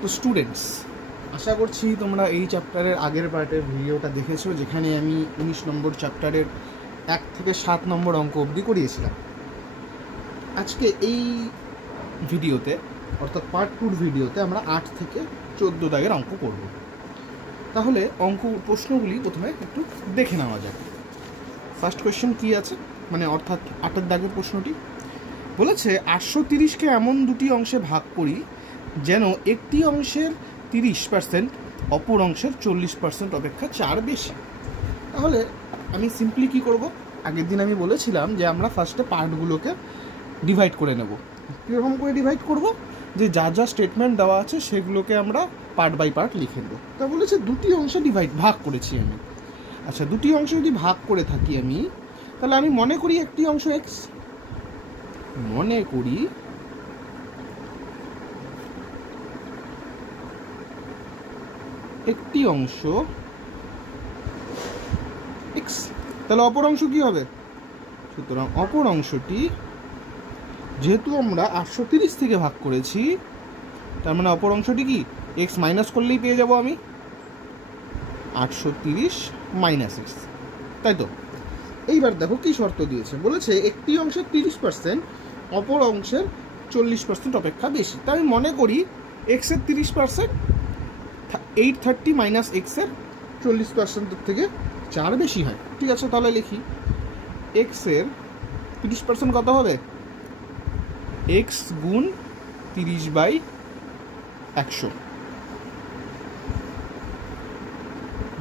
তো স্টুডেন্টস, আশা করছি তোমরা এই চ্যাপ্টারের আগের পার্টের ভিডিওটা দেখেছো, যেখানে আমি 19 নম্বর চ্যাপ্টারের 1 থেকে 7 নম্বর অঙ্ক অবধি করিয়েছিলাম। আজকে এই ভিডিওতে, অর্থাৎ পার্ট 2 ভিডিওতে আমরা 8 থেকে 14 দাগের অঙ্ক করব। তাহলে প্রশ্নগুলি প্রথমে একটু দেখে নেওয়া যাক। ফার্স্ট কোয়েশ্চেন কী আছে, মানে অর্থাৎ 8 দাগের প্রশ্নটি বলেছে 830কে এমন দুটি অংশে ভাগ করি যেন একটি অংশের 30% অপর অংশের 40% অপেক্ষা 4 বেশি। তাহলে আমি সিম্পলি কি করব, আগের দিন আমি বলেছিলাম যে আমরা ফার্স্টে পার্টগুলোকে ডিভাইড করে নেব। কীরকম করে ডিভাইড করব, যে যা যা স্টেটমেন্ট দেওয়া আছে সেগুলোকে আমরা পার্ট বাই পার্ট লিখে নেব। তা বলেছে দুটি অংশে ভাগ করেছি আমি। আচ্ছা, দুটি অংশে যদি ভাগ করে থাকি আমি, তাহলে আমি মনে করি একটি অংশ এক্স, মনে করি একটি অংশ এক্স, তাহলে অপর অংশ কি হবে? সুতরাং অপর অংশটি, যেহেতু আমরা 830 থেকে ভাগ করেছি, তার মানে অপর অংশটি কি এক্স মাইনাস করলেই পেয়ে যাব আমি 830 মাইনাস এক্স, তাই তো? এইবার দেখো কি শর্ত দিয়েছে, বলেছে একটি অংশের 30% অপর অংশের 40% অপেক্ষা বেশি। তাই আমি মনে করি এক্সের 30% 830 মাইনাস এক্সের 40% থেকে 4 বেশি হয়। ঠিক আছে, তাহলে লিখি এক্সের 30% কত হবে? এক্স গুণ 30/100।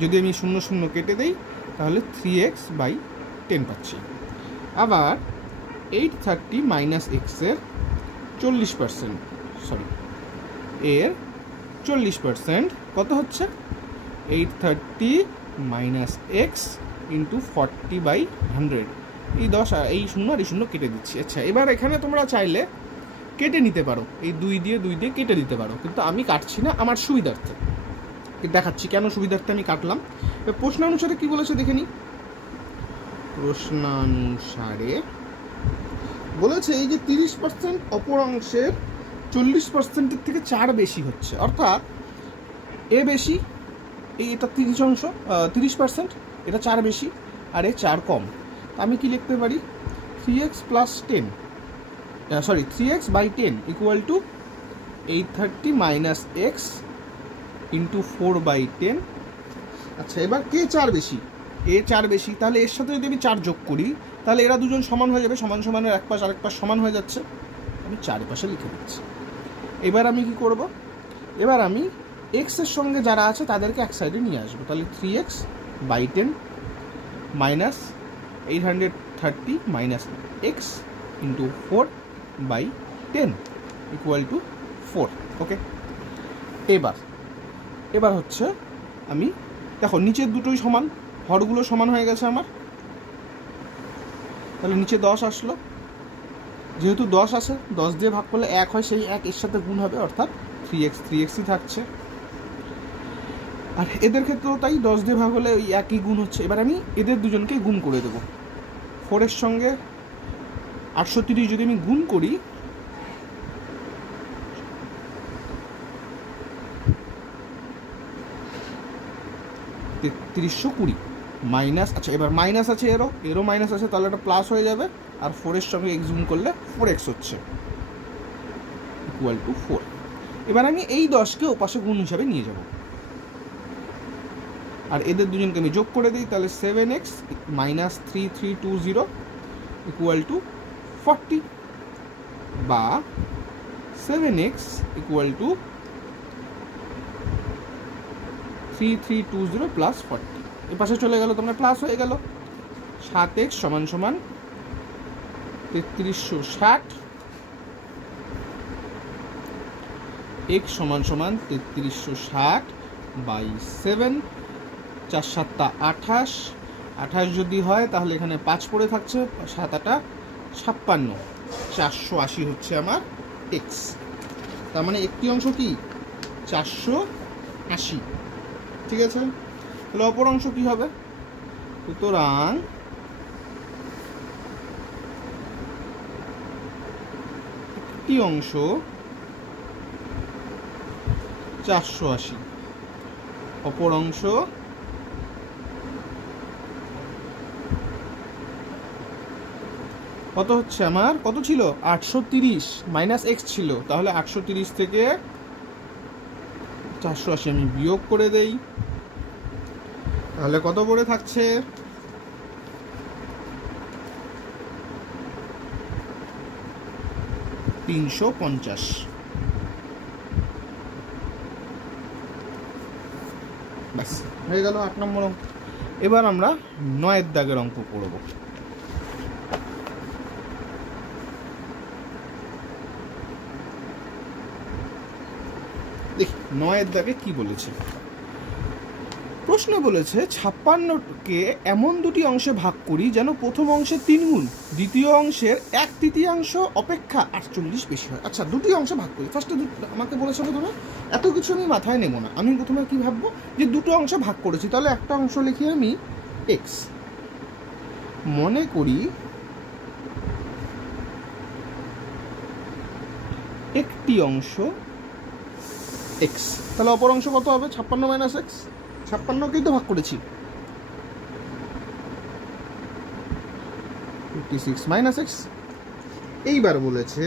যদি আমি 0 0 কেটে দেই তাহলে 3x/10 পাচ্ছি। আবার 830 মাইনাস এক্সের 40%, এর 40% কত হচ্ছে? 830 মাইনাস এক্স ইন্টু 40/100। এই 10 এই 0 আর এই 0 কেটে দিচ্ছি। আচ্ছা, এবার এখানে তোমরা চাইলে কেটে নিতে পারো, এই 2 দিয়ে কেটে দিতে পারো, কিন্তু আমি কাটছি না, আমার সুবিধার্থে দেখাচ্ছি কেন সুবিধার্থে আমি কাটলাম। প্রশ্নানুসারে কি বলেছে দেখে নি। প্রশ্নানুসারে বলেছে এই যে 30% অপর অংশের 40%-এর থেকে 4 বেশি হচ্ছে, অর্থাৎ এ বেশি, এটা 30%, এটা 4 বেশি, আর এ 4 কম। আমি কি লিখতে পারি? 3x/10 equal to 830 minus x into 4/10। আচ্ছা, এবার কে 4 বেশি? এ 4 বেশি, তাহলে এর সাথে যদি আমি 4 যোগ করি তাহলে এরা দুজন সমান হয়ে যাবে, সমান সমানের এক পাশ আরেক পাশ সমান হয়ে যাচ্ছে, আমি 4 পাশে লিখে দিচ্ছি। এবার আমি কি করব, এবার আমি এক্সের সঙ্গে যারা আছে তাদেরকে এক সাইডে নিয়ে আসবো। তাহলে 3x/10 minus 830 minus x into 4/10 equal to 4। ওকে, এবার হচ্ছে আমি দেখো নিচের দুটোই সমান, হরগুলো সমান হয়ে গেছে আমার, তাহলে নিচে 10 আসলো, যেহেতু 10 আছে 10 দিয়ে ভাগ করলে 1 হয়, সেই 1 এর সাথে গুণ হবে, অর্থাৎ 3xই থাকছে। আর এদের ক্ষেত্রেও তাই, 10 দিয়ে ভাগ হলে ওই একই গুণ হচ্ছে। এবার আমি এদের দুজনকে গুণ করে দেবো। 4 সঙ্গে 830 যদি আমি গুণ করি, $3320 মাইনাস, আচ্ছা এবার মাইনাস আছে, এরও মাইনাস আছে, তাহলে এটা প্লাস হয়ে যাবে, আর 4 সঙ্গে এক্স গুণ করলে 4x হচ্ছে ইকুয়াল টু 4। এবার আমি এই 10কে ওপাশে গুণ হিসাবে নিয়ে যাব, আর এদের দুজনকে আমি যোগ করে দিই, তাহলে 7x মাইনাস 3320 ইকুয়াল টু 40, বা 7x ইকুয়াল টু 3320 প্লাস 40। এ পাশে চলে গেল, তোমরা প্লাস হয়ে গেল। 7x সমান সমান 3360, x সমান সমান 3360/7, 4 7 28, 28 যদি হয় তাহলে এখানে 5 পড়ে থাকছে, 7 8 56, 480 হচ্ছে আমার x। তার মানে একটি অংশ কি 480। ঠিক আছে, তাহলে অপর অংশ কি হবে? সুতরাং একটি অংশ 480, অপর অংশ কত হচ্ছে আমার, কত ছিল 830 মাইনাস এক্স ছিল, তাহলে 830 থেকে 480 আমি বিয়োগ করে দেই, তাহলে কত পড়ে থাকছে 350। ব্যাস হয়ে গেল 8 নম্বর অঙ্ক। এবার আমরা 9 দাগের অঙ্ক করব। দেখি 9 দাগে কি বলেছে। প্রশ্নে বলেছে 56কে এমন দুটি অংশে ভাগ করি যেন প্রথম অংশের 3 গুণ দ্বিতীয় অংশের 1/3 অপেক্ষা 48 বেশি হয়। আচ্ছা, দুটি অংশে ভাগ করি। ফার্স্টে আমাকে বলেছে প্রথমে, এত কিছু আমি মাথায় নেব না, আমি প্রথমে কি ভাববো যে দুটো অংশে ভাগ করেছি, তাহলে একটা অংশ লিখি আমি এক্স, মনে করি একটি অংশ এক্স, তাহলে অপর অংশ কত হবে 56 মাইনাস এক্স, 56কেই তো ভাগ করেছি, 56 মাইনাস এক্স। এইবার বলেছে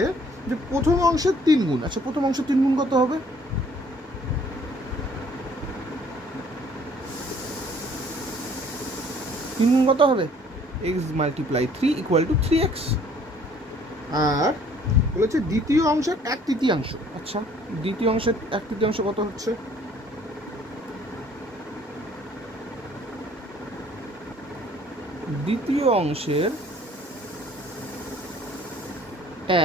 যে প্রথম অংশের 3 গুণ। আচ্ছা, প্রথম অংশের 3 গুণ কত হবে, কত হবে x multiply 3 equal two 3x। আর বলেছে দ্বিতীয় অংশের 1/3। আচ্ছা, দ্বিতীয় অংশের 1/3 কত হচ্ছে, দ্বিতীয় অংশের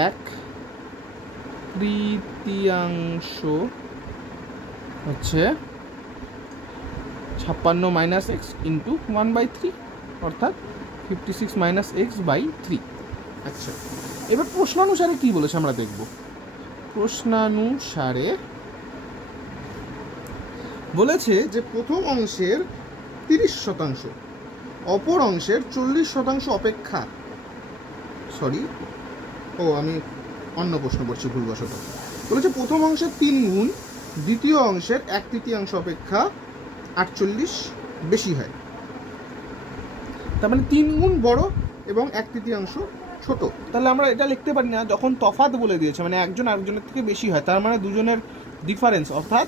1/3 হচ্ছে 56 মাইনাস এক্স ইন্টু 1/3, অর্থাৎ 56 মাইনাস এক্স বাই 3। আচ্ছা, এবার প্রশ্নানুসারে কি বলেছে আমরা দেখব। প্রশ্নানুসারে বলেছে যে প্রথম অংশের 30% অপর অংশের 40% অপেক্ষা, সরি আমি অন্য প্রশ্ন করছি ভুলবশত। বলেছে প্রথম অংশের 3 গুণ দ্বিতীয় অংশের 1/3 অপেক্ষা 48 বেশি হয়। তার মানে 3 গুণ বড় এবং 1/3 ছোট। তাহলে আমরা এটা লিখতে পারি না, যখন তফাৎ বলে দিয়েছে মানে একজন আরেকজনের থেকে বেশি হয়, তার মানে দুজনের ডিফারেন্স, অর্থাৎ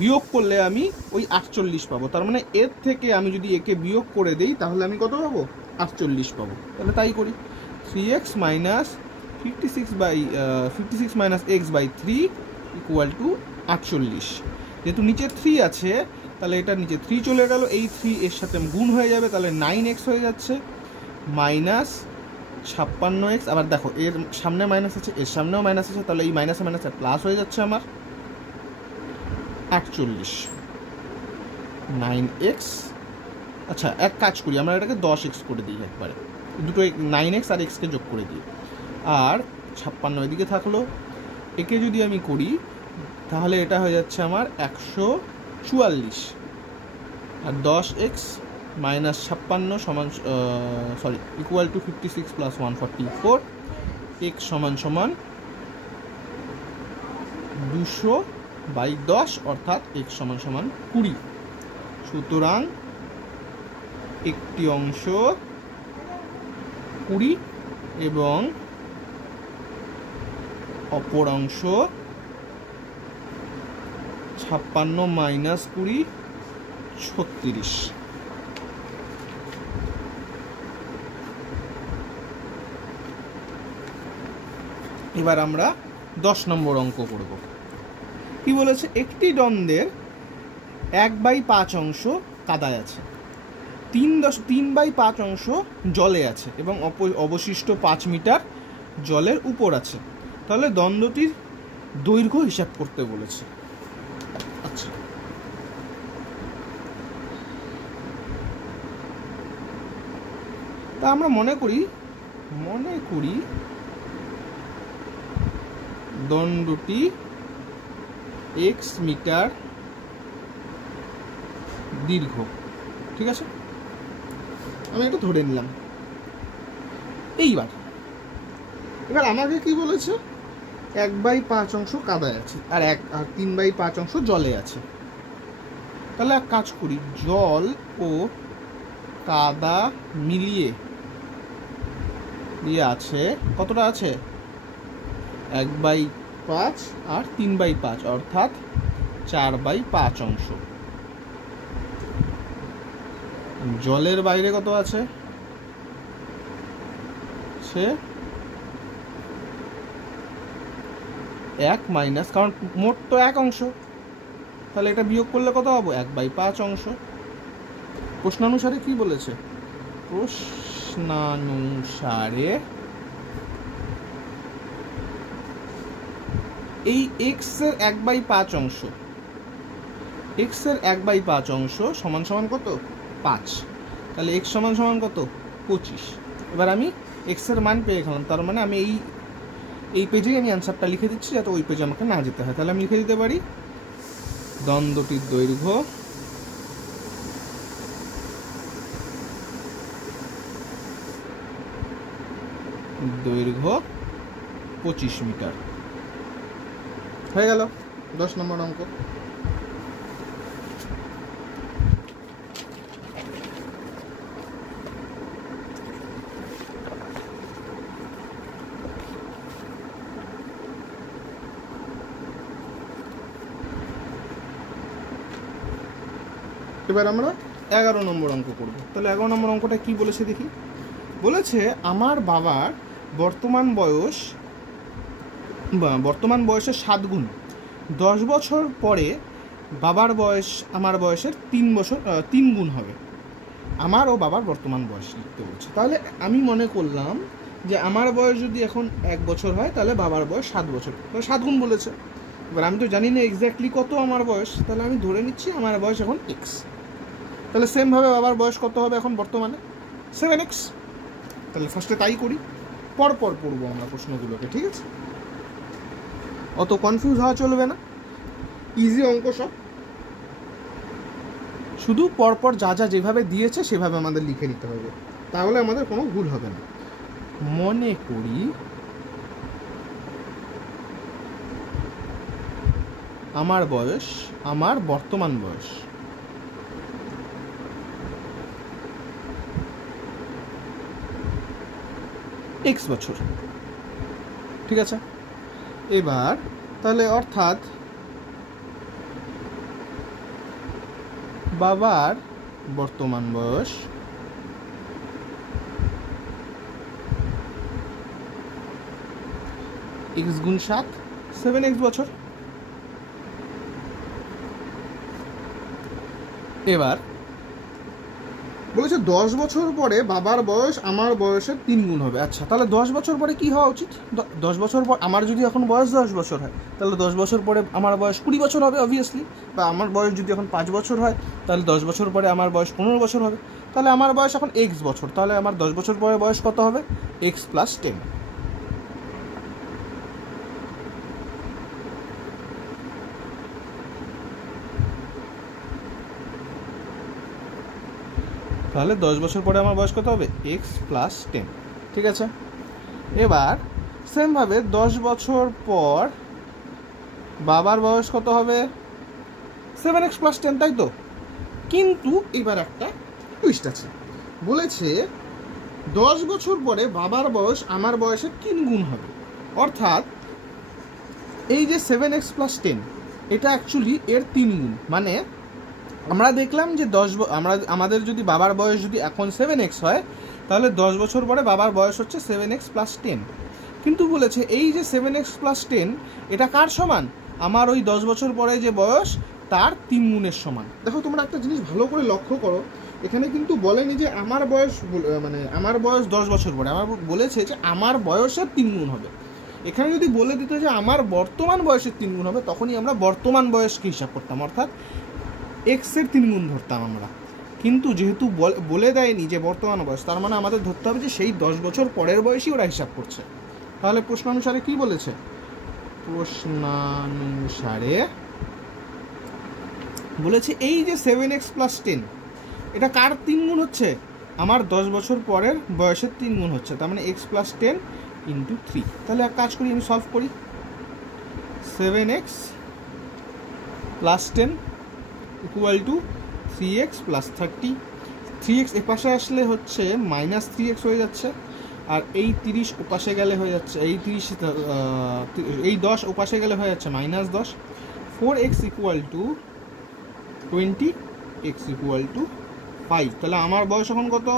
বিয়োগ করলে আমি ওই 48 পাবো। তার মানে এর থেকে আমি যদি একে বিয়োগ করে দিই তাহলে আমি কত পাবো 48 পাবো। তাহলে তাই করি, 3x minus 56 minus x by 3 equal to 48। যেহেতু নিচে 3 আছে তাহলে এটা নিচে 3 চলে গেল, এই 3 এর সাথে গুণ হয়ে যাবে, তাহলে 9x হয়ে যাচ্ছে, মাইনাস 56x। আবার দেখো এর সামনে মাইনাস আছে, এর সামনেও মাইনাস আছে, তাহলে এই মাইনাসে মাইনাসে প্লাস হয়ে যাচ্ছে আমার 48, 9x। আচ্ছা, এক কাজ করি, আমরা এটাকে 10x করে দিই একবারে, দুটো 9x আর x কে যোগ করে দিই, আর 56 এদিকে থাকলো। একে যদি আমি করি তাহলে এটা হয়ে যাচ্ছে আমার 144, আর 10x মাইনাস 56 সমান ইকুয়াল টু 56 প্লাস 144, x সমান সমান 200/10, অর্থাৎ x সমান সমান 20। সুতরাং একটি অংশ 20 এবং অপর অংশ 56 মাইনাস 20 36। এবার আমরা 10 নম্বর অঙ্ক করব। কি বলেছে, একটি দ্বন্দ্বের 1/5 অংশ কাদায় আছে, 3/5 অংশ জলে আছে এবং অবশিষ্ট 5 মিটার জলের উপর আছে। তাহলে দ্বন্দ্বটির দৈর্ঘ্য হিসাব করতে বলেছে। আচ্ছা, তা আমরা মনে করি দণ্ডটি x মিটার দীর্ঘ। ঠিক আছে, আমি এটা ধরে নিলাম। এইবার আমাকে কি বলেছে 1/5 কাদায় আছে আর 3/5 অংশ জলে আছে। তাহলে এক কাজ করি, জল ও কাদা মিলিয়ে আছে কতটা আছে, 1/5 আর 3/5 অর্থাৎ 4/5 অংশ। জলের বাইরে কত আছে, সে 1 মাইনাস, কারণ মোট তো 1 অংশ, তাহলে এটা বিয়োগ করলে কত হবে, 1/5 অংশ। প্রশ্নানুসারে কি বলেছে, প্রশ্নানুসারে এই এক্স এর 1/5 অংশ, এক্স এর 1/5 অংশ সমান সমান কত, 5। তাহলে এক্স সমান সমান কত, 25। এবার আমি এক্স এর মান পেয়ে গেলাম, তার মানে আমি এই পেজেই আমি অ্যান্সারটা লিখে দিচ্ছি যাতে ওই পেজে আমাকে না যেতে হয়। তাহলে আমি লিখে দিতে পারি দ্বন্দ্বটির দৈর্ঘ্য 25 মিটার। হয়ে গেল 10 নম্বর অঙ্ক। এবার আমরা 11 নম্বর অঙ্ক করব। তাহলে 11 নম্বর অঙ্কটা কি বলেছে দেখি। বলেছে আমার বাবার বর্তমান বয়সের 7 গুণ, 10 বছর পরে বাবার বয়স আমার বয়সের 3 গুণ হবে। আমার ও বাবার বর্তমান বয়স লিখতে বলছে। তাহলে আমি মনে করলাম যে আমার বয়স যদি এখন 1 বছর হয় তাহলে বাবার বয়স 7 বছর, তাহলে 7 গুণ বলেছে। এবার আমি তো জানি না এক্স্যাক্টলি কত আমার বয়স, তাহলে আমি ধরে নিচ্ছি আমার বয়স এখন এক্স। তাহলে সেমভাবে বাবার বয়স কত হবে এখন বর্তমানে, 7x। তাহলে ফার্স্টে তাই করি, পরপর পড়বো আমরা প্রশ্নগুলোকে, ঠিক আছে? অত কনফিউজ হওয়া চলবে না, ইজি অঙ্ক সব। শুধু পরপর যা যা যেভাবে দিয়েছে সেভাবে আমাদের লিখে নিতে হবে, তাহলে আমাদের কোনো ভুল হবে না। মনে করি আমার বয়স, আমার বর্তমান বয়স x বছর, ঠিক আছে? এবার তাহলে অর্থাৎ বাবার বর্তমান বয়স x গুণ 7, 7x বছর। এবার বলেছে 10 বছর পরে বাবার বয়স আমার বয়সের 3 গুণ হবে। আচ্ছা, তাহলে 10 বছর পরে কি হওয়া উচিত? 10 বছর পর আমার যদি এখন বয়স 10 বছর হয়, তাহলে 10 বছর পরে আমার বয়স 20 বছর হবে অবভিয়াসলি। বা আমার বয়স যদি এখন 5 বছর হয়, তাহলে 10 বছর পরে আমার বয়স 15 বছর হবে। তাহলে আমার বয়স এখন x বছর, তাহলে আমার 10 বছর পরে বয়স কত হবে, x + 10। তাহলে 10 বছর পরে আমার বয়স কত হবে, x + 10, ঠিক আছে? এবার সেমভাবে 10 বছর পর বাবার বয়স কত হবে, 7x + 10, তাই তো? কিন্তু এবার একটা টুইস্ট আছে, বলেছে 10 বছর পরে বাবার বয়স আমার বয়সের 3 গুণ হবে। অর্থাৎ এই যে 7x + 10 এটা অ্যাকচুয়ালি এর 3 গুণ। মানে আমরা দেখলাম যে আমাদের যদি বাবার বয়স যদি এখন 7x হয়, তাহলে 10 বছর পরে বাবার বয়স হচ্ছে 7x + 10। কিন্তু বলেছে এই যে 7x + 10 এটা কার সমান, আমার ওই 10 বছর পরে যে বয়স তার 3 গুণের সমান। দেখো তোমরা একটা জিনিস ভালো করে লক্ষ্য করো, এখানে কিন্তু বলেনি যে আমার বয়স, মানে আমার বয়স 10 বছর পরে, আমার বলেছে যে আমার বয়সের 3 গুণ হবে। এখানে যদি বলে দিত যে আমার বর্তমান বয়সের 3 গুণ হবে, তখনই আমরা বর্তমান বয়সকে হিসাব করতাম, অর্থাৎ এক্সের 3 গুণ ধরতাম আমরা। কিন্তু যেহেতু বলে দেয়নি যে বর্তমান বয়স, তার মানে আমাদের ধরতে হবে যে সেই 10 বছর পরের বয়সই ওরা হিসাব করছে। তাহলে প্রশ্নানুসারে কি বলেছে, প্রশ্নানুসারে বলেছে এই যে 7x + 10 এটা কার 3 গুণ হচ্ছে, আমার 10 বছর পরের বয়সের 3 গুণ হচ্ছে। তার মানে x + 10 × 3। তাহলে এক কাজ করি, আমি সলভ করি। 7x plus 10 equal to 3x plus 30। 3x এপাশে আসলে হচ্ছে মাইনাস 3x হয়ে যাচ্ছে, আর এই 30 ওপাশে গেলে হয়ে যাচ্ছে এই 10 ওপাশে গেলে হয়ে যাচ্ছে minus 10। 4x equal to 20, x equal to 5। তাহলে আমার বয়স এখন কত?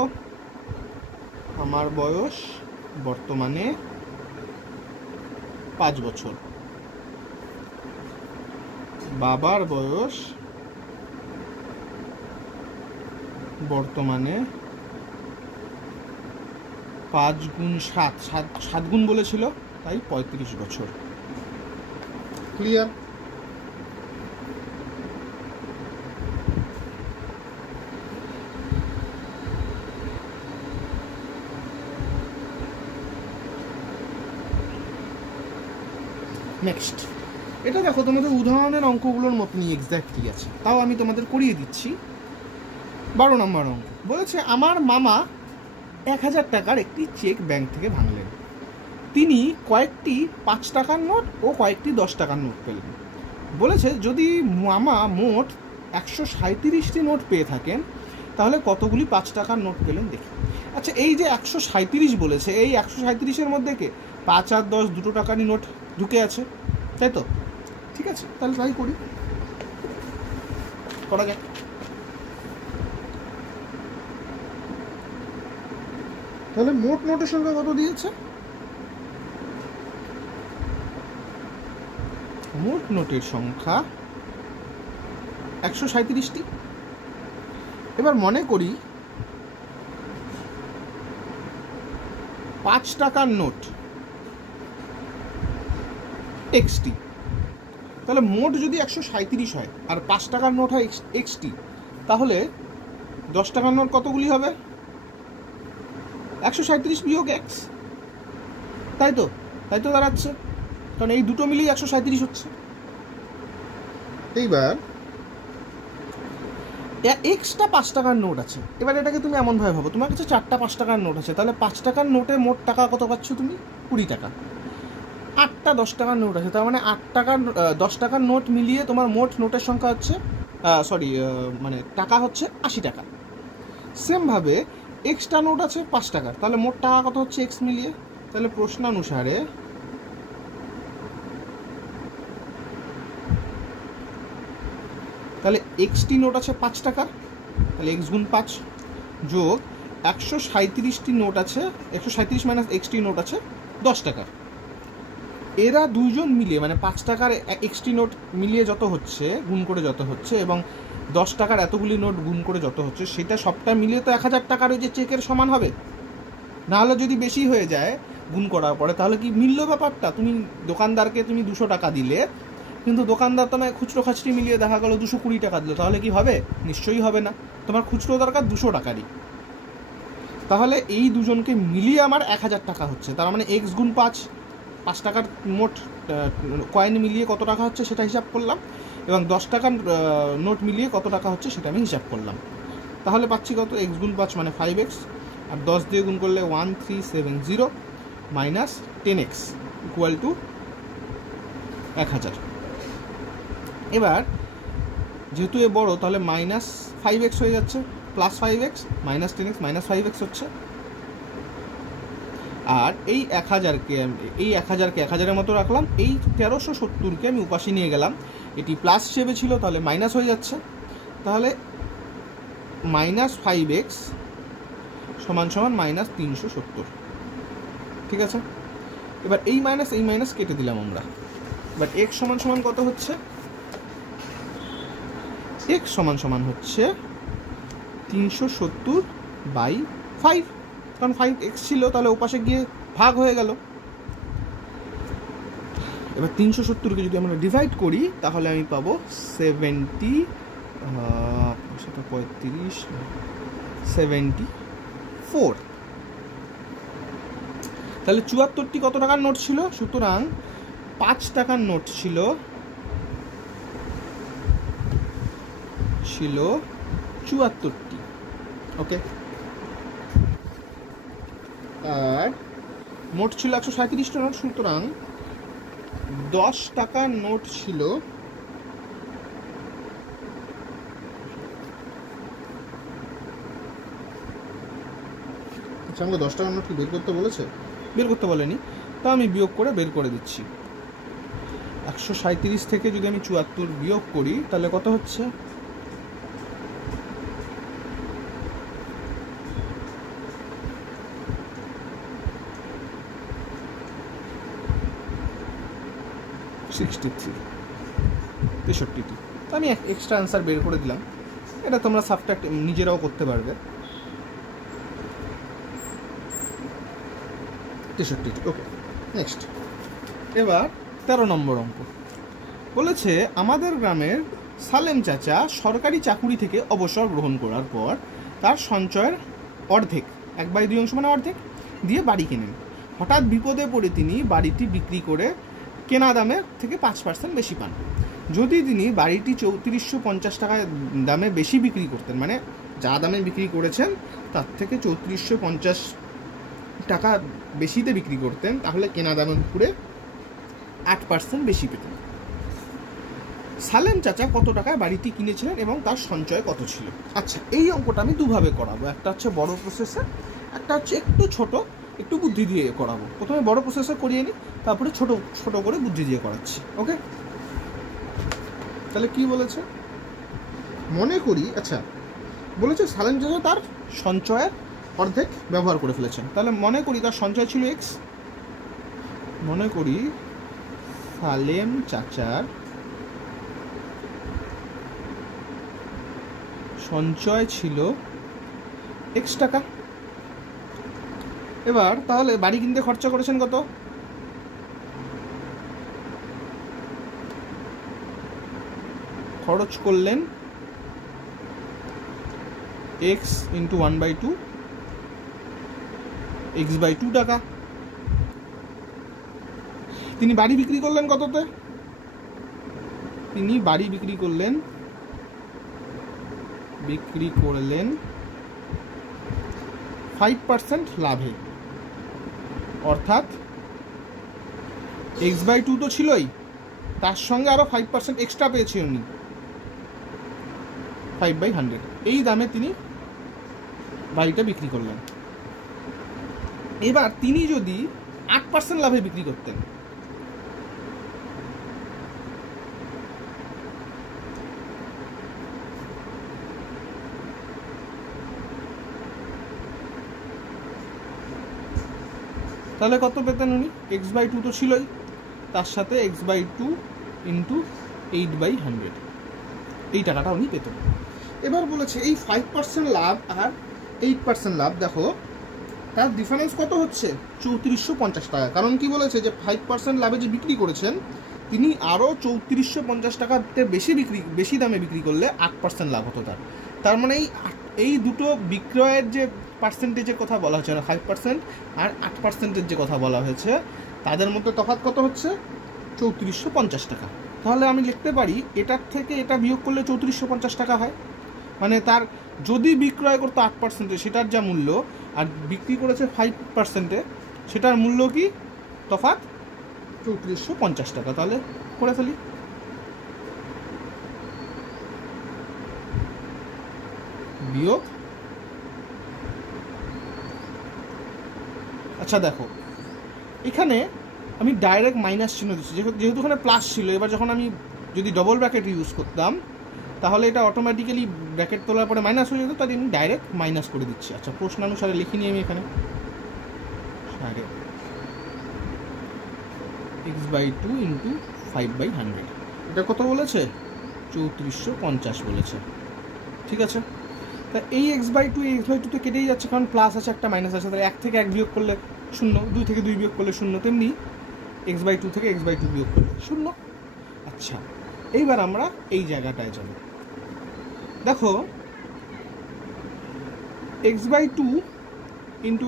আমার বয়স বর্তমানে 5 বছর। বাবার বয়স বর্তমানে 5 গুণ 7 গুণ বলেছিল, তাই 35 বছর। ক্লিয়ার? নেক্সট, এটা দেখো তোমাদের উদাহরণের অঙ্কগুলোর মতনই এক্স্যাক্টলি আছে, তাও আমি তোমাদের করিয়ে দিচ্ছি। 12 নম্বর অঙ্ক বলেছে, আমার মামা 1000 টাকার একটি চেক ব্যাংক থেকে ভাঙলেন। তিনি কয়েকটি 5 টাকার নোট ও কয়েকটি 10 টাকার নোট পেলেন। বলেছে যদি মামা মোট 137টি নোট পেয়ে থাকেন তাহলে কতগুলি 5 টাকার নোট পেলেন দেখি। আচ্ছা, এই যে 137 বলেছে, এই 137-এর মধ্যে কে 5 আর 10 2 টাকারই নোট ঢুকে আছে, তাই তো? ঠিক আছে, তাহলে তাই করা যাক। তাহলে মোট নোটের সংখ্যা কত দিয়েছে? মোট নোটের সংখ্যা 137টি। এবার মনে করি 5 টাকার নোট এক্সটি, তাহলে মোট যদি 137 হয় আর 5 টাকার নোট হয় এক্সটি, তাহলে 10 টাকার নোট কতগুলি হবে? 137 বিয়োগ এক্স, তাই তো দাঁড়াচ্ছে, কারণ এই দুটো মিলিয়ে 137 হচ্ছে। এইবার এক্সটা 5 টাকার নোট আছে, এবার এটাকে তুমি এমনভাবে ভাবো, তোমার কাছে 4টা 5 টাকার নোট আছে, তাহলে 5 টাকার নোটে মোট টাকা কত পাচ্ছ তুমি? 20 টাকা। 8টা 10 টাকার নোট আছে, তার মানে 8 টাকার 10 টাকার নোট মিলিয়ে তোমার মোট নোটের সংখ্যা হচ্ছে মানে টাকা হচ্ছে 80 টাকা। সেমভাবে এক্সট্রা নোট আছে 5 টাকার, তাহলে মোট টাকা কত হচ্ছে এক্স মিলিয়ে? তাহলে প্রশ্নানুসারে তাহলে এক্সটি নোট আছে 5 টাকার, তাহলে এক্স গুণ 5 যোগ 137টি নোট আছে, 137 মাইনাস এক্সটি নোট আছে 10 টাকার। এরা দুইজন মিলিয়ে মানে 5 টাকার এক্সটি নোট মিলিয়ে যত হচ্ছে, গুণ করে যত হচ্ছে, এবং 10 টাকার এতগুলি নোট গুণ করে যত হচ্ছে, সেটা সবটা মিলিয়ে তো 1000 টাকার ওই যে চেকের সমান হবে। নাহলে যদি বেশি হয়ে যায় গুণ করার পরে, তাহলে কি মিলল ব্যাপারটা? তুমি দোকানদারকে তুমি 200 টাকা দিলে, কিন্তু দোকানদার তোমায় খুচরো খাচরি মিলিয়ে দেখা গেলো 220 টাকা দিল, তাহলে কি হবে? নিশ্চয়ই হবে না। তোমার খুচরো দরকার 200 টাকারই। তাহলে এই দুজনকে মিলিয়ে আমার 1000 টাকা হচ্ছে, তার মানে এক্স গুণ 5 টাকার মোট কয়েন মিলিয়ে কত টাকা হচ্ছে সেটা হিসাব করলাম, এবং 10 টাকার নোট মিলিয়ে কত টাকা হচ্ছে সেটা আমি হিসাব করলাম। তাহলে পাচ্ছি কত? এক্স গুণ 5 মানে 5x, আর 10 দিয়ে গুণ করলে 1370 মাইনাস 10x ইকুয়াল টু 1000। এবার যেহেতু এ বড়, তাহলে মাইনাস 5x হয়ে যাচ্ছে, plus 5x minus 10x minus 5x হচ্ছে। আর এই 1000কে 1000-এর মতো রাখলাম, এই 1370কে আমি উপাশে নিয়ে গেলাম, এটি প্লাস হিসেবে ছিল, তাহলে মাইনাস হয়ে যাচ্ছে। তাহলে মাইনাস 5x সমান সমান মাইনাস 370। ঠিক আছে, এবার এই মাইনাস কেটে দিলাম আমরা। এবার x সমান সমান কত হচ্ছে? x সমান সমান হচ্ছে 370/5, কারণ 5x ছিল, তাহলে ওপাশে গিয়ে ভাগ হয়ে গেল। এবার 370কে যদি আমরা ডিভাইড করি তাহলে আমি পাবো 74। তাহলে 74টি কত টাকার নোট ছিল? সুতরাং 5 টাকার নোট ছিল 74টি। ওকে, আর মোট ছিল 137টা নোট, সুতরাং 10 টাকার নোট ছিল আচ্ছা, আমাকে 10 টাকার নোট কি বের করতে বলেছে? বের করতে বলেনি, তো আমি বিয়োগ করে বের করে দিচ্ছি। 137 থেকে যদি আমি 74 বিয়োগ করি তাহলে কত হচ্ছে? 63, 63টি। তো আমি এক্সট্রা অ্যান্সার বের করে দিলাম। এটা তোমরা সাবট্রাক্ট নিজেরাও করতে পারবে। 63টি। ওকে, নেক্সট। এবার 13 নম্বর অঙ্ক বলেছে, আমাদের গ্রামের সালেম চাচা সরকারি চাকুরি থেকে অবসর গ্রহণ করার পর তার সঞ্চয়ের অর্ধেক, 1/2 অংশ মানে অর্ধেক দিয়ে বাড়ি কেনেন। হঠাৎ বিপদে পড়ে তিনি বাড়িটি বিক্রি করে কেনা দামের থেকে 5% বেশি পান। যদি তিনি বাড়িটি 3450 টাকা দামে বেশি বিক্রি করতেন, মানে যা দামে বিক্রি করেছেন তার থেকে 3450 টাকা বেশিতে বিক্রি করতেন, তাহলে কেনা দামের উপরে 8% বেশি পেতেন। সালেম চাচা কত টাকায় বাড়িটি কিনেছিলেন এবং তার সঞ্চয় কত ছিল? আচ্ছা, এই অঙ্কটা আমি দুভাবে করাবো। একটা হচ্ছে বড় প্রসেসে, একটা হচ্ছে একটু ছোট, একটু বুদ্ধি দিয়ে করাবো। প্রথমে বড় প্রসেসে করিয়ে নিই, তারপরে ছোট ছোট করে বুদ্ধি দিয়ে করাচ্ছি। ওকে, তাহলে কি বলেছে? মনে করি, আচ্ছা বলেছে সালেম চাচা তার সঞ্চয়ের অর্ধেক ব্যবহার করে ফেলেছেন। তাহলে মনে করি তার সঞ্চয় ছিল এক্স। মনে করি সালেম চাচার সঞ্চয় ছিল এক্স টাকা। এবার তাহলে বাড়ি কিনতে খরচা করেছেন কত? খরচ করলেন এক্স ইন্টু 1/2, x/2 টাকা। তিনি বাড়ি বিক্রি করলেন কততে? তিনি বাড়ি বিক্রি করলেন 5% লাভে, অর্থাৎ x/2 তো ছিলই, তার সঙ্গে আরো 5% এক্সট্রা পেয়েছেন উনি, 5/100। এই দামে তিনি বাড়িটা বিক্রি করলেন। এবার তিনি যদি 8% লাভে বিক্রি করতেন, তাহলে কত পেতেন উনি? x/2 তো ছিলই, তার সাথে x/2 ইন্টু 8/100, এই টাকাটা উনি পেতেন। এবার বলেছে এই 5% লাভ আর 8% লাভ, দেখো তার ডিফারেন্স কত হচ্ছে? 3450 টাকা। কারণ কি বলেছে যে 5% লাভে যে বিক্রি করেছেন তিনি আরও 3450 টাকাতে বেশি দামে বিক্রি করলে 8% লাভ হতো তার। তার মানে এই দুটো বিক্রয়ের যে পার্সেন্টেজের কথা বলা হচ্ছে, 5% আর 8%-এর যে কথা বলা হয়েছে, তাদের মধ্যে তফাৎ কত হচ্ছে? 3450 টাকা। তাহলে আমি লিখতে পারি এটার থেকে এটা বিয়োগ করলে 3450 টাকা হয়। মানে তার যদি বিক্রয় করতো 8%-এ সেটার যা মূল্য, আর বিক্রি করেছে 5%-এ, সেটার মূল্য কি? তফাৎ 3450 টাকা। তাহলে করে ফেলি, বিয়োগ। আচ্ছা দেখো, এখানে আমি ডাইরেক্ট মাইনাস চিহ্ন দিচ্ছি, যেহেতু এখানে প্লাস ছিল। এবার যখন আমি যদি ডবল ব্র্যাকেট ইউজ করতাম তাহলে এটা অটোমেটিক্যালি ব্র্যাকেট তোলার পরে মাইনাস হয়ে যেত, তাই আমি ডাইরেক্ট মাইনাস করে দিচ্ছি। আচ্ছা, প্রশ্নানুসারে লিখিনি আমি এখানে x/2 ইন্টু 5/100, এটা কত বলেছে? 3450 বলেছে। ঠিক আছে, তা এই x/2 তো কেটেই যাচ্ছে, কারণ প্লাস আছে একটা মাইনাস আছে। তাহলে 1 থেকে 1 বিয়োগ করলে 0, 2 থেকে 2 বিয়োগ করলে 0, তেমনি x/2 থেকে x/2 বিয়োগ করলে 0। আচ্ছা, এইবার আমরা এই জায়গাটায় যাব। দেখো x/2 ইন্টু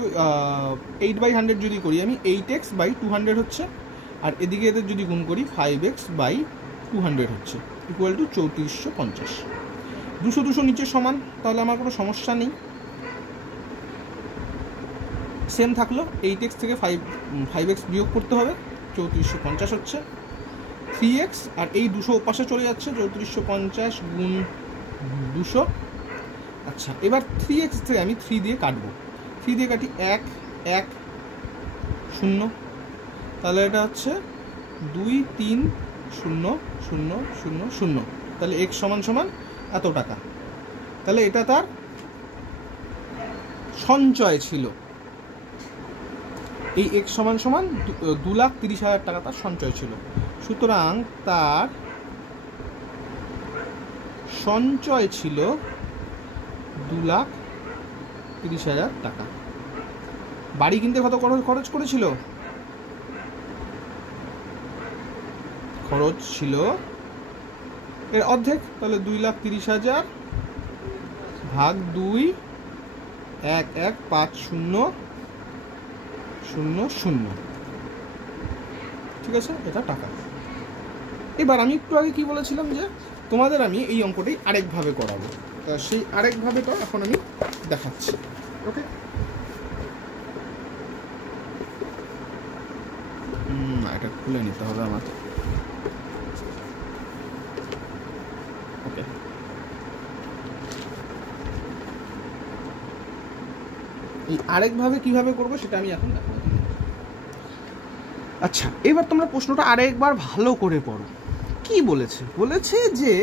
8/100 যদি করি আমি, 8x/200 হচ্ছে, আর এদিকে এদের যদি গুণ করি 5x/200 হচ্ছে, ইকুয়াল টু 3450। 200 নিচে সমান, তাহলে আমার কোনো সমস্যা নেই, সেম থাকলো। 8x থেকে 5x বিয়োগ করতে হবে, 3450 হচ্ছে 3x, আর এই 200 ওপাশে চলে যাচ্ছে, 3450 গুণ 200। আচ্ছা, এবার 3x থেকে আমি 3 দিয়ে কাটবো, 3 দিয়ে কাটি 1 1 0, তাহলে এটা হচ্ছে 2 3 0 0 0 0, তাহলে x সমান সমান এত টাকা। তাহলে এটা তার সঞ্চয় ছিল, এই x সমান সমান 2,30,000 টাকা তার সঞ্চয় ছিল। সুতরাং তার সঞ্চয় ছিল 2,30,000 টাকা। বাড়ি কিনতে কত খরচ করেছিল? খরচ ছিল এর অর্ধেক, তাহলে 2,30,000 ভাগ 2, 1,1,5,0,0,0, ঠিক আছে, এটা টাকা। এবার আমি একটু আগে কি বলেছিলাম যে তোমাদের আমি এই অঙ্কটাই আরেকভাবে করাবো, তা সেই আরেকভাবেটা এখন আমি দেখাচ্ছি। ওকে, এটা খুলে নিতে হবে আমার। ওকে, এই আরেকভাবে কিভাবে করবো সেটা আমি এখন দেখাবো। আচ্ছা, এবার তোমরা প্রশ্নটা আরেকবার ভালো করে পড়ো। কি বলেছে? বলেছে যে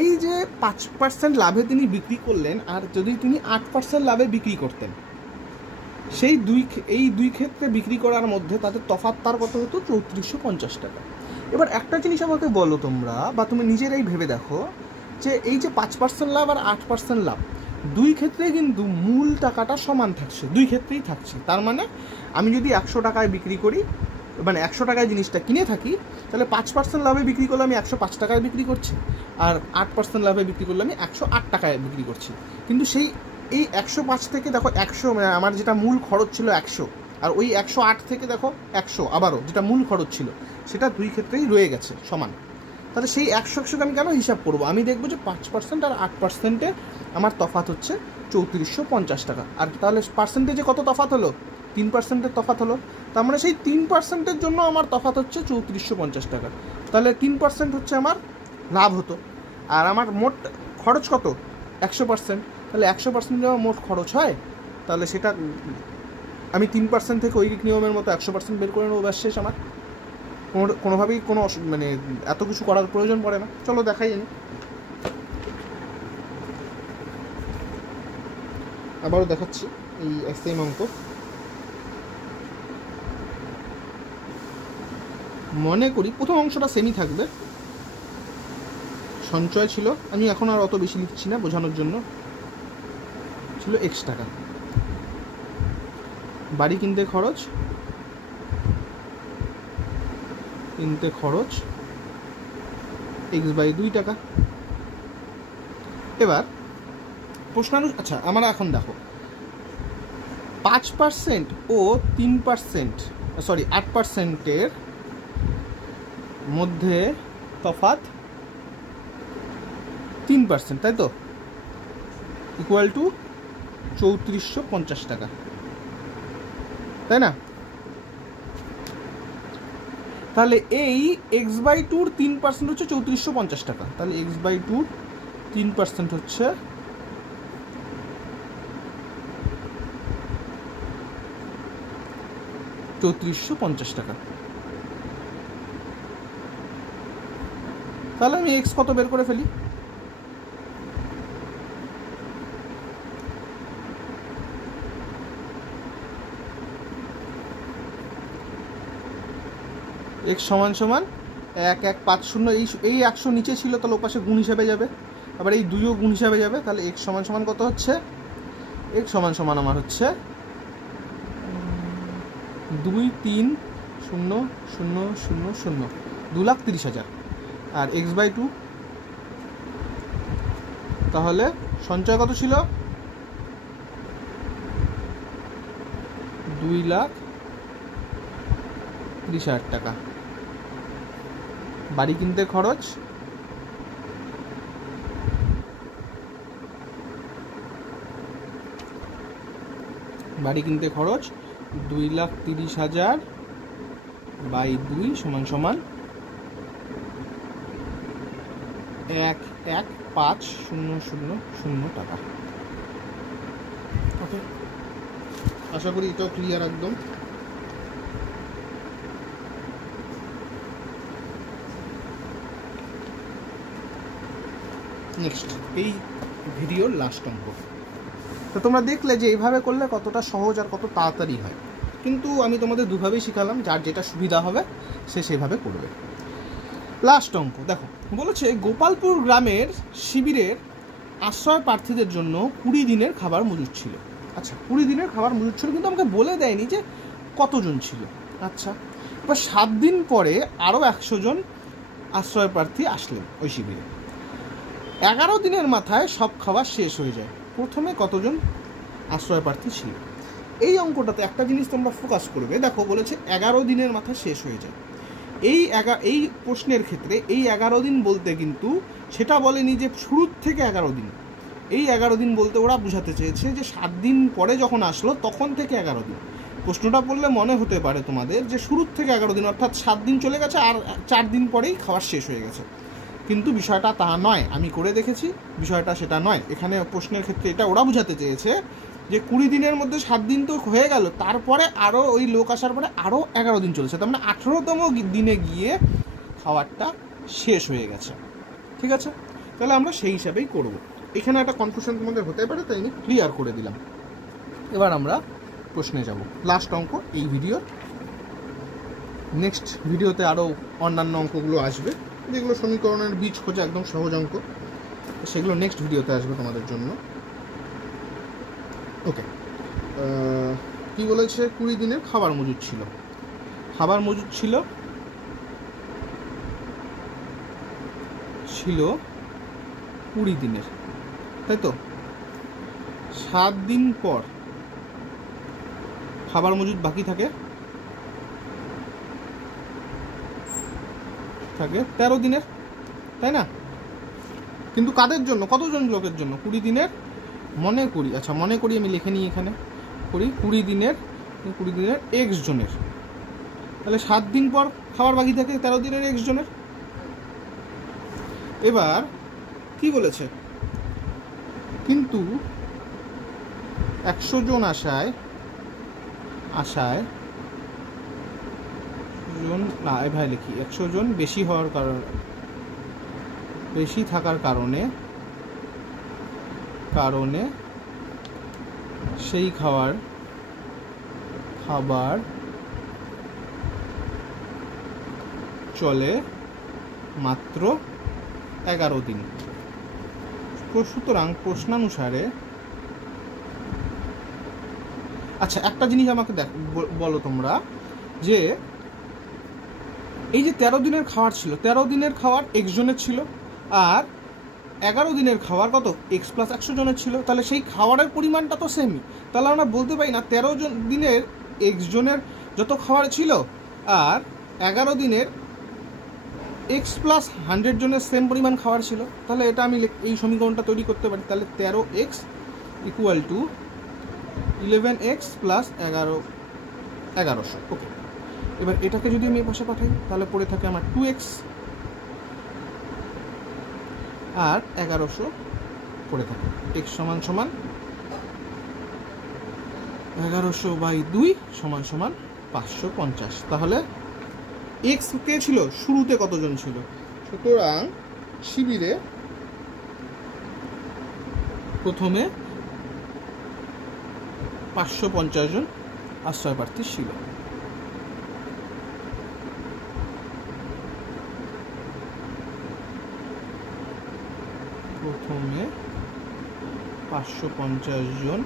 এই যে 5% লাভে তিনি বিক্রি করলেন, আর যদি তিনি 8% লাভে বিক্রি করতেন, সেই এই দুই ক্ষেত্রে বিক্রি করার মধ্যে তাদের তফাৎ তার কত হতো? 3450 টাকা। এবার একটা জিনিস আমাকে বলো তোমরা, বা তুমি নিজেরাই ভেবে দেখো, যে এই যে 5% লাভ আর 8% লাভ, দুই ক্ষেত্রে কিন্তু মূল টাকাটা সমান থাকছে, দুই ক্ষেত্রেই থাকছে। তার মানে আমি যদি 100 টাকায় বিক্রি করি, মানে 100 টাকায় জিনিসটা কিনে থাকি, তাহলে 5% লাভে বিক্রি করলে আমি 105 টাকায় বিক্রি করছি, আর 8% লাভে বিক্রি করলে আমি 108 টাকায় বিক্রি করছি। কিন্তু এই 105 থেকে দেখো 100, মানে আমার যেটা মূল খরচ ছিল 100, আর ওই 108 থেকে দেখো 100 আবারও যেটা মূল খরচ ছিল, সেটা দুই ক্ষেত্রেই রয়ে গেছে সমান। তাহলে সেই 100 আমি কেন হিসাব করবো? আমি দেখবো যে 5% আর 8%-এ আমার তফাৎ হচ্ছে 3450 টাকা। আর তাহলে পার্সেন্টেজে কত তফাৎ হলো? 3%-এর তফাৎ হলো। তার মানে সেই 3%-এর জন্য আমার তফাৎ হচ্ছে 3450 টাকা। তাহলে 3% হচ্ছে আমার লাভ হতো, আর আমার মোট খরচ কত? 100%। তাহলে 100% যদি আমার মোট খরচ হয়, তাহলে সেটা আমি 3% থেকে ঐকিক নিয়মের মতো 100% বের করে নেবো, ব্যাস শেষ। আমার কোনোভাবেই কোনো মানে এত কিছু করার প্রয়োজন পড়ে না। চলো দেখাই আমি আবারও দেখাচ্ছি এই সেম অঙ্ক। মনে করি প্রথম অংশটা সেমই থাকবে, সঞ্চয় ছিল, আমি এখন আর অত বেশি লিখছি না বোঝানোর জন্য, ছিল x টাকা। বাড়ি কিনতে খরচ x/2 টাকা। এবার প্রশ্ন, আচ্ছা আমরা এখন দেখো 5% ও 3%, সরি 8%-এর মধ্যে তফাৎ 3%, তাই তো, ইকুয়াল টু 3450 টাকা, তাই না? তাহলে এই x/2-র 3% হচ্ছে 3450 টাকা। তাহলে x/2-র 3% হচ্ছে 3450 টাকা। তাহলে আমি x কত বের করে ফেলি? x সমান সমান 1,1,5,0, এই 100 নিচে ছিল, তাহলে ওপাশে গুণ হিসাবে যাবে, আবার এই 2ও গুণ হিসাবে যাবে। তাহলে x সমান সমান কত হচ্ছে? x সমান সমান আমার হচ্ছে 2,3,0,0,0, 2,30,000, আর x/2, তাহলে সঞ্চয় কত ছিল? 2,30,000 টাকা। বাড়ি কিনতে খরচ বাড়ি কিনতে খরচ 2,30,000 বাই 2 সমান সমান 1,1,5,0,0 টাকা। ওকে, আশা করি এটাও ক্লিয়ার একদম। নেক্সট, এই ভিডিওর লাস্ট অঙ্ক। তো তোমরা দেখলে যে এইভাবে করলে কতটা সহজ আর কত তাড়াতাড়ি হয়, কিন্তু আমি তোমাদের দুভাবেই শিখালাম, যার যেটা সুবিধা হবে সে সেভাবে করবে। লাস্ট অঙ্ক দেখো, বলেছে গোপালপুর গ্রামের শিবিরের আশ্রয় প্রার্থীদের জন্য 20 দিনের খাবার মজুদ ছিল। আচ্ছা, 20 দিনের খাবার মজুদ ছিল, কিন্তু আমাকে বলে দেয়নি যে কতজন ছিল। আচ্ছা, এবার 7 দিন পরে আরও 100 জন আশ্রয় প্রার্থী আসলেন ওই শিবিরে। 11 দিনের মাথায় সব খাবার শেষ হয়ে যায়। প্রথমে কতজন আশ্রয় প্রার্থী ছিল? এই অঙ্কটাতে একটা জিনিস তোমরা ফোকাস করবে। দেখো, বলেছে 11 দিনের মাথায় শেষ হয়ে যায়। এই প্রশ্নের ক্ষেত্রে এই 11 দিন বলতে কিন্তু সেটা বলেনি যে শুরুর থেকে 11 দিন। এই 11 দিন বলতে ওরা বোঝাতে চেয়েছে যে 7 দিন পরে যখন আসলো তখন থেকে 11 দিন। প্রশ্নটা পড়লে মনে হতে পারে তোমাদের যে শুরুর থেকে 11 দিন, অর্থাৎ 7 দিন চলে গেছে আর 4 দিন পরেই খাবার শেষ হয়ে গেছে, কিন্তু বিষয়টা তা নয়। আমি করে দেখেছি, বিষয়টা সেটা নয়। এখানে প্রশ্নের ক্ষেত্রে এটা ওরা বোঝাতে চেয়েছে যে 20 দিনের মধ্যে 7 দিন তো হয়ে গেল, তারপরে আরও ওই লোক আসার পরে আরও 11 দিন চলেছে, তার মানে 18তম দিনে গিয়ে খাবারটা শেষ হয়ে গেছে। ঠিক আছে, তাহলে আমরা সেই হিসাবেই করব। এখানে একটা কনফিউশন তোমাদের হতে পারে, তাই আমি ক্লিয়ার করে দিলাম। এবার আমরা প্রশ্নে যাব। লাস্ট অঙ্ক এই ভিডিওর। নেক্সট ভিডিওতে আরও অন্যান্য অঙ্কগুলো আসবে, যেগুলো সমীকরণের বীজ খোঁজা একদম সহজ অঙ্ক, সেগুলো নেক্সট ভিডিওতে আসবে তোমাদের জন্য। ওকে, কি বলেছে? 20 দিনের খাবার মজুদ ছিল। খাবার মজুদ ছিল 20 দিনের, তাই তো? 7 দিন পর খাবার মজুদ বাকি থাকে 13 দিনের, তাই না? কিন্তু কাদের জন্য, কতজন লোকের জন্য? 20 দিনের, মনে করি, আচ্ছা মনে করি আমি লিখে নিই এখানে, করি 20 দিনের x জনের। তাহলে 7 দিন পর খাবার বাকি থাকে 13 দিনের x জনের। এবার কি বলেছে? কিন্তু 100 জন আসায় জন না, ভাই লিখি 100 জন বেশি হওয়ার কারণে, বেশি থাকার কারণে সেই খাবার চলে মাত্র 11 দিন। সুতরাং প্রশ্নানুসারে, আচ্ছা একটা জিনিস আমাকে বলো তোমরা, যে এই যে 13 দিনের খাবার ছিল, 13 দিনের খাবার x জনের ছিল, আর 11 দিনের খাবার কত x + 100 জনের ছিল, তাহলে সেই খাবারের পরিমাণটা তো সেমই। তাহলে আমরা বলতে পারি না 13 দিনের x জনের যত খাবার ছিল আর 11 দিনের x + 100 জনের সেম পরিমাণ খাবার ছিল। তাহলে এটা আমি এই সমীকরণটা তৈরি করতে পারি। তাহলে 13x = 11x + 1100। ওকে, এবার এটাকে যদি আমি এই পাশে পাঠাই তাহলে পড়ে থাকে আমার 2x আর 1100 পড়ে থাকে। x সমান 1100/2 সমান 550। তাহলে x কে ছিল শুরুতে কতজন ছিল? সুতরাং শিবিরে প্রথমে 550 জন আশ্রয় প্রার্থী ছিল। প্রথমে 550 জন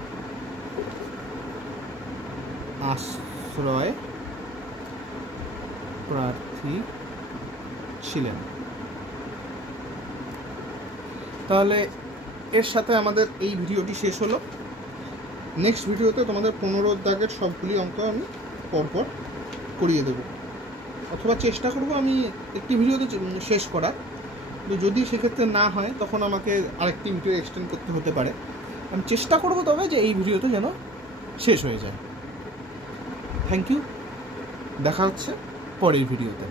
আশ্রয় প্রার্থী ছিলেন। তাহলে এর সাথে আমাদের এই ভিডিওটি শেষ হলো। নেক্সট ভিডিওতে তোমাদের 15 দাগের সবগুলি অঙ্ক আমি পরপর করিয়ে দেব, অথবা চেষ্টা করব আমি একটি ভিডিওতে শেষ করার। যদি সেক্ষেত্রে না হয় তখন আমাকে আরেকটি ভিডিও এক্সটেন্ড করতে হতে পারে। আমি চেষ্টা করব তবে যে এই ভিডিওতে যেন শেষ হয়ে যায়। থ্যাংক ইউ, দেখা হচ্ছে পরের ভিডিওতে।